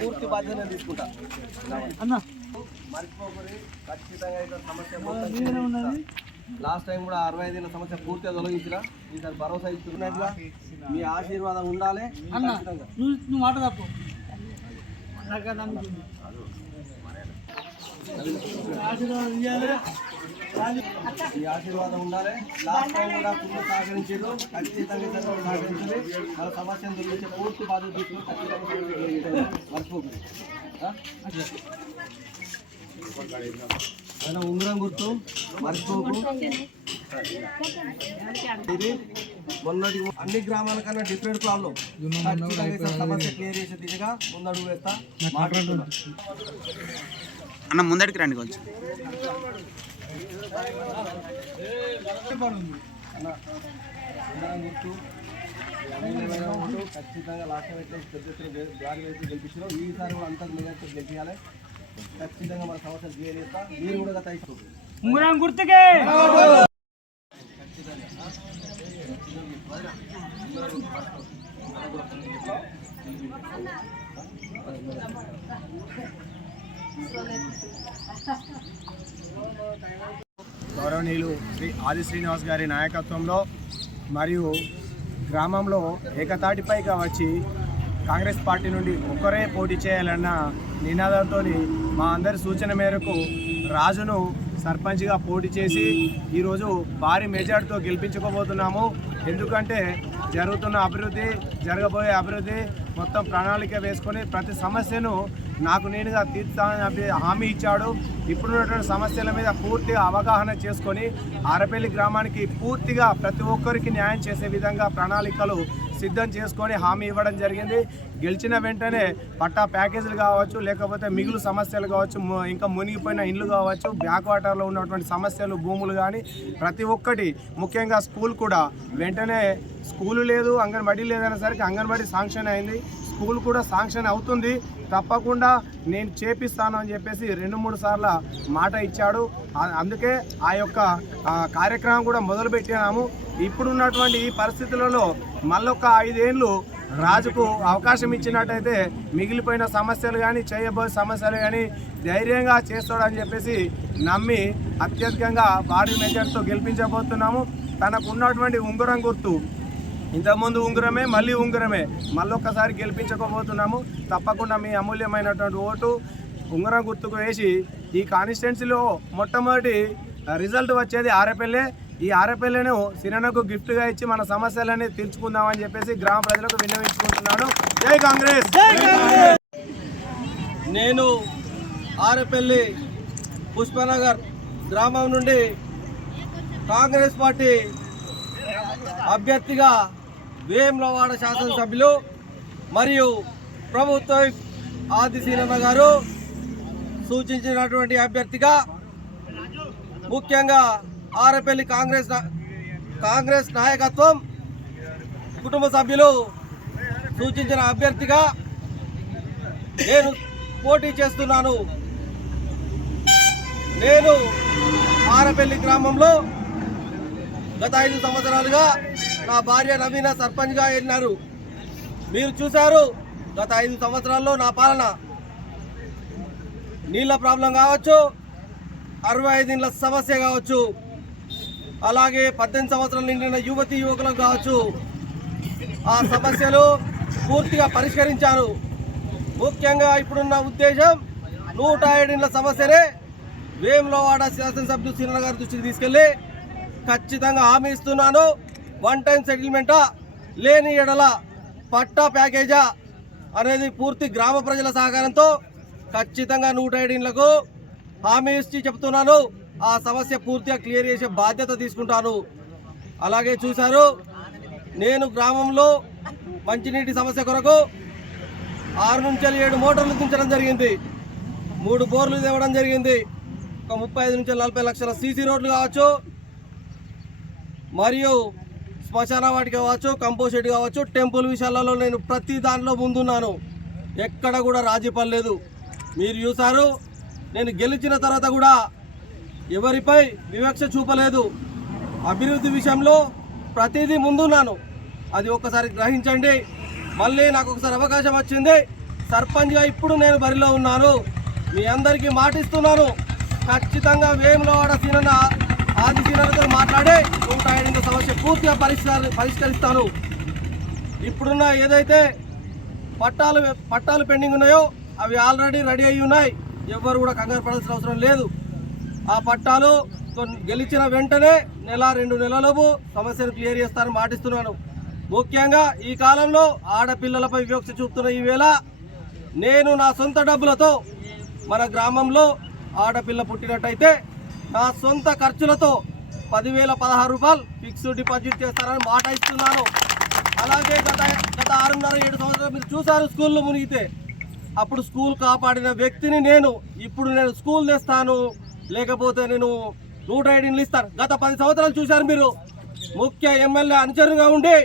పూర్తి బాధ్యత తీసుకుంటా లాస్ట్ టైం కూడా 65 ఏళ్ళ సమస్య పూర్తిగా తొలగించిన ఈసారి భరోసా ఇస్తున్నట్టుగా మీ ఆశీర్వాదం ఉండాలి. నువ్వు మాట తప్పు ఈ ఆశీర్వాదం ఉండాలి. లాస్ట్ టైం కూడా ఫుల్ సహకరించారు, ఖచ్చితంగా సహకరించాలి. మన సమస్యను తొలగించే పూర్తి బాధ్యత తీసుకుని ఖచ్చితంగా మర్చిపోతుంది. ఉంగరం గుర్తు మర్చిపోకు. ఇది మొన్నటి అన్ని గ్రామాల కన్నా డిఫరెంట్ ప్రాబ్లం. సమస్య క్లియర్ చేసే దిశగా ముందడుగు వేస్తా. అన్న ముందడికి రండి కొంచెం. గుర్తు ఖచ్చితంగా లాస్ట్ గాలి వేసి గెలిపించారు. ఈసారి కూడా అంతా మెజార్టీ గెలిపించాలి. ఖచ్చితంగా మన సమస్యలు క్లియర్ చేస్తా. మీరు కూడా తగ్గిపోతుంది. ఉంగరం గుర్తుకే గౌరవనీయులు శ్రీ ఆది శ్రీనివాస్ గారి నాయకత్వంలో మరియు గ్రామంలో ఏకతాటిపైగా వచ్చి కాంగ్రెస్ పార్టీ నుండి ఒక్కరే పోటీ చేయాలన్న నినాదంతో మా అందరి సూచన మేరకు రాజును సర్పంచ్గా పోటీ చేసి ఈరోజు భారీ మెజార్టీతో గెలిపించుకోబోతున్నాము. ఎందుకంటే జరుగుతున్న అభివృద్ధి, జరగబోయే అభివృద్ధి మొత్తం ప్రణాళిక వేసుకొని ప్రతి సమస్యను నాకు నేనుగా తీర్చాలని హామీ ఇచ్చాడు. ఇప్పుడున్నటువంటి సమస్యల మీద పూర్తిగా అవగాహన చేసుకొని ఆరపల్లి గ్రామానికి పూర్తిగా ప్రతి ఒక్కరికి న్యాయం చేసే విధంగా ప్రణాళికలు సిద్ధం చేసుకొని హామీ ఇవ్వడం జరిగింది. గెలిచిన వెంటనే పట్టా ప్యాకేజీలు కావచ్చు, లేకపోతే మిగులు సమస్యలు కావచ్చు, ఇంకా మునిగిపోయిన ఇండ్లు కావచ్చు, బ్యాక్ వాటర్లో ఉన్నటువంటి సమస్యలు, భూములు కానీ ప్రతి ఒక్కటి, ముఖ్యంగా స్కూల్ కూడా వెంటనే స్కూలు లేదు, అంగన్వాడీ లేదనేసరికి అంగన్వాడీ శాంక్షన్ అయింది. స్కూల్ కూడా శాంక్షన్ అవుతుంది, తప్పకుండా నేను చేపిస్తాను అని చెప్పేసి 2-3 సార్లు మాట ఇచ్చాడు. అందుకే ఆ యొక్క కార్యక్రమం కూడా మొదలుపెట్టినాము. ఇప్పుడున్నటువంటి ఈ పరిస్థితులలో మళ్ళొక 5 ఏళ్ళు రాజుకు అవకాశం ఇచ్చినట్టయితే మిగిలిపోయిన సమస్యలు కానీ చేయబోయే సమస్యలు కానీ ధైర్యంగా చేస్తాడని చెప్పేసి నమ్మి అత్యధికంగా భారీ మెజార్టీతో గెలిపించబోతున్నాము. తనకు ఉన్నటువంటి ఉంగరం గుర్తు ఇంతకుముందు ఉంగరమే, మళ్ళీ ఉంగరమే, మళ్ళొక్కసారి గెలిపించకపోతున్నాము. తప్పకుండా మీ అమూల్యమైనటువంటి ఓటు ఉంగరం గుర్తుకు వేసి ఈ కాన్స్టిట్యున్సీలో మొట్టమొదటి రిజల్ట్ వచ్చేది ఆరేపల్లె. ఈ ఆరేపల్లెను సినన్నకు గిఫ్ట్గా ఇచ్చి మన సమస్యలన్నీ తీర్చుకుందామని చెప్పేసి గ్రామ ప్రజలకు విన్నవించుకుంటున్నాను. జై కాంగ్రెస్. నేను ఆరేపల్లి పుష్పనగర్ గ్రామం నుండి కాంగ్రెస్ పార్టీ అభ్యర్థిగా వేములవాడ శాసనసభ్యులు మరియు ప్రభుత్వ ఆదిశీలన్న గారు సూచించినటువంటి అభ్యర్థిగా, ముఖ్యంగా ఆరేపల్లి కాంగ్రెస్ నాయకత్వం కుటుంబ సభ్యులు సూచించిన అభ్యర్థిగా నేను పోటీ చేస్తున్నాను. నేను ఆరేపల్లి గ్రామంలో గత 5 సంవత్సరాలుగా నా భార్య నవీన సర్పంచ్గా వెళ్ళినారు. మీరు చూశారు గత 5 సంవత్సరాల్లో నా పాలన. నీళ్ళ ప్రాబ్లం కావచ్చు, 65 ఇండ్ల సమస్య కావచ్చు, అలాగే 18 సంవత్సరాలు నిండిన యువతీ యువకులకు కావచ్చు, ఆ సమస్యలు పూర్తిగా పరిష్కరించాను. ముఖ్యంగా ఇప్పుడున్న ఉద్దేశం 107 ఇండ్ల సమస్యనే వేములవాడ శాసనసభ్యులు సినన్న గారి దృష్టికి తీసుకెళ్ళి ఖచ్చితంగా హామీ ఇస్తున్నాను. 1 టైం సెటిల్మెంటా లేని ఎడల పట్టా ప్యాకేజా అనేది పూర్తి గ్రామ ప్రజల సహకారంతో ఖచ్చితంగా 107 ఇండ్లకు హామీ ఇచ్చి చెప్తున్నాను. ఆ సమస్య పూర్తిగా క్లియర్ చేసే బాధ్యత తీసుకుంటాను. అలాగే చూశారు, నేను గ్రామంలో మంచినీటి సమస్య కొరకు 6 నుంచి 7 మోటార్లు దించడం జరిగింది. 3 బోర్లు తేవడం జరిగింది. ఒక 35 నుంచి 40 లక్షల సీసీ రోడ్లు కావచ్చు, మరియు శ్మశాన వాటిక కావచ్చు, కంపోస్ట్ షెడ్ కావచ్చు, టెంపుల్ విషయాలలో నేను ప్రతి దానిలో ముందున్నాను. ఎక్కడ కూడా రాజీ పడలేదు. మీరు చూసారు, నేను గెలిచిన తర్వాత కూడా ఎవరిపై వివక్ష చూపలేదు. అభివృద్ధి విషయంలో ప్రతిదీ ముందున్నాను. అది ఒక్కసారి గ్రహించండి. మళ్ళీ నాకు ఒకసారి అవకాశం వచ్చింది. సర్పంచ్గా ఇప్పుడు నేను బరిలో ఉన్నాను. మీ అందరికీ మాటిస్తున్నాను, ఖచ్చితంగా వేములవాడ సీనన్న ఆదిశీలన్నతో మాట్లాడి 107 సమస్య పూర్తిగా పరిష్కరిస్తాను. ఇప్పుడున్న ఏదైతే పట్టాలు పెండింగ్ ఉన్నాయో అవి ఆల్రెడీ రెడీ అయ్యి ఉన్నాయి. ఎవరు కూడా కంగారు పడాల్సిన అవసరం లేదు. ఆ పట్టాలు గెలిచిన వెంటనే 1-2 నెలలలోపు సమస్యను క్లియర్ చేస్తారని మాటిస్తున్నాను. ముఖ్యంగా ఈ కాలంలో ఆడపిల్లలపై వివక్ష చూపుతున్న ఈ వేళ నేను నా సొంత డబ్బులతో మన గ్రామంలో ఆడపిల్ల పుట్టినట్టయితే నా సొంత ఖర్చులతో 10,016 రూపాయలు ఫిక్స్డ్ డిపాజిట్ చేస్తారని మాట ఇస్తున్నాను. అలాగే గత 6.5-7 సంవత్సరాలు మీరు చూశారు, స్కూల్లో మునిగితే అప్పుడు స్కూల్ కాపాడిన వ్యక్తిని నేను. ఇప్పుడు నేను స్కూల్ తెస్తాను, లేకపోతే నేను 107 ఇండ్లు ఇస్తాను. గత 10 సంవత్సరాలు చూశారు మీరు. ముఖ్య ఎమ్మెల్యే అనుచరుగా ఉండి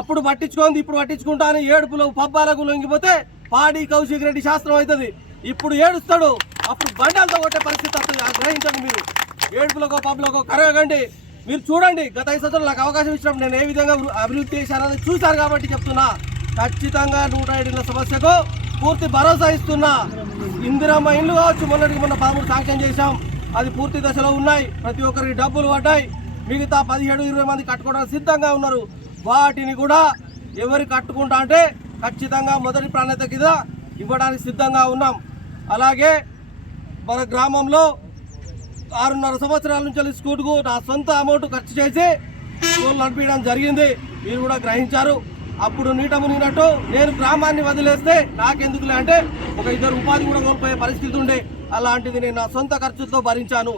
అప్పుడు పట్టించుకోండి, ఇప్పుడు పట్టించుకుంటాను. ఏడుపులో పబ్బాలకు లొంగిపోతే పాడి కౌశిక్ రెడ్డి శాస్త్రం అవుతుంది. ఇప్పుడు ఏడుస్తాడు, అప్పుడు బండాలతో కొట్టే పరిస్థితి వస్తుంది. గ్రహించండి. మీరు ఏడుపులకో పబ్లకో కరగండి. మీరు చూడండి, గత 5 సంవత్సరాలు నాకు అవకాశం ఇచ్చినప్పుడు నేను ఏ విధంగా అభివృద్ధి చేశానని చూశారు కాబట్టి చెప్తున్నా. ఖచ్చితంగా 107 సమస్యకు పూర్తి భరోసా ఇస్తున్నా. ఇందిరమ్మ ఇండ్లు కావచ్చు, మొన్న 13 శాంక్షన్ చేశాం, అది పూర్తి దశలో ఉన్నాయి. ప్రతి ఒక్కరికి డబ్బులు పడ్డాయి. మిగతా 17-20 మంది కట్టుకోవడానికి సిద్ధంగా ఉన్నారు. వాటిని కూడా ఎవరు కట్టుకుంటా అంటే ఖచ్చితంగా మొదటి ప్రాధాన్యత కింద ఇవ్వడానికి సిద్ధంగా ఉన్నాం. అలాగే మన గ్రామంలో 6.5 సంవత్సరాల నుంచి స్కూల్కు నా సొంత అమౌంట్ ఖర్చు చేసి స్కూల్ నడిపించడం జరిగింది. మీరు కూడా గ్రహించారు. అప్పుడు నీట మునిగినట్టు నేను గ్రామాన్ని వదిలేస్తే నాకెందుకులే అంటే ఒక 2 ఉపాధి కూడా కోల్పోయే పరిస్థితి ఉండే. అలాంటిది నేను నా సొంత ఖర్చుతో భరించాను.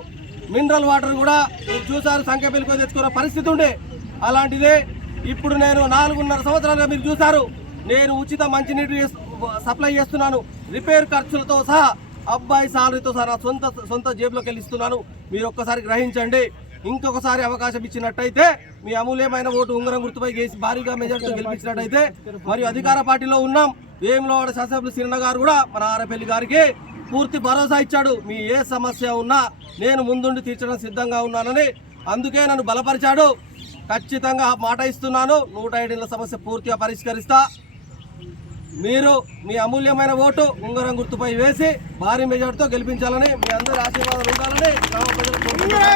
మినరల్ వాటర్ కూడా మీరు చూసారు, సంఖ్య పెళ్ళికి తెచ్చుకున్న పరిస్థితి ఉండే. అలాంటిదే ఇప్పుడు నేను 4.5 సంవత్సరాలుగా మీరు చూసారు, నేను ఉచిత మంచినీటి సప్లై చేస్తున్నాను. రిపేర్ ఖర్చులతో సహా అబ్బాయి సాలరీతో సహా సొంత జేబులోకి వెళ్ళి ఇస్తున్నాను. మీరు ఒక్కసారి గ్రహించండి. ఇంకొకసారి అవకాశం ఇచ్చినట్టయితే మీ అమూల్యమైన ఓటు ఉంగరం గుర్తుపై గేసి భారీగా మెజార్టీతో గెలిపించినట్టయితే, మరియు అధికార పార్టీలో ఉన్నాం. వేములవాడ శాసనసభ్యులు సినన్న గారు కూడా మన ఆరేపల్లి గారికి పూర్తి భరోసా ఇచ్చాడు. మీ ఏ సమస్య ఉన్నా నేను ముందుండి తీర్చడం సిద్ధంగా ఉన్నానని. అందుకే నన్ను బలపరిచాడు. ఖచ్చితంగా మాట ఇస్తున్నాను, 107 సమస్య పూర్తిగా పరిష్కరిస్తా. మీరు మీ అమూల్యమైన ఓటు ఉంగరం గుర్తుపై వేసి భారీ మెజార్టీతో గెలిపించాలని, మీ అందరి ఆశీర్వాదాలు ఉండాలని గ్రామ ప్రజలు కోరుకుంటున్నాను.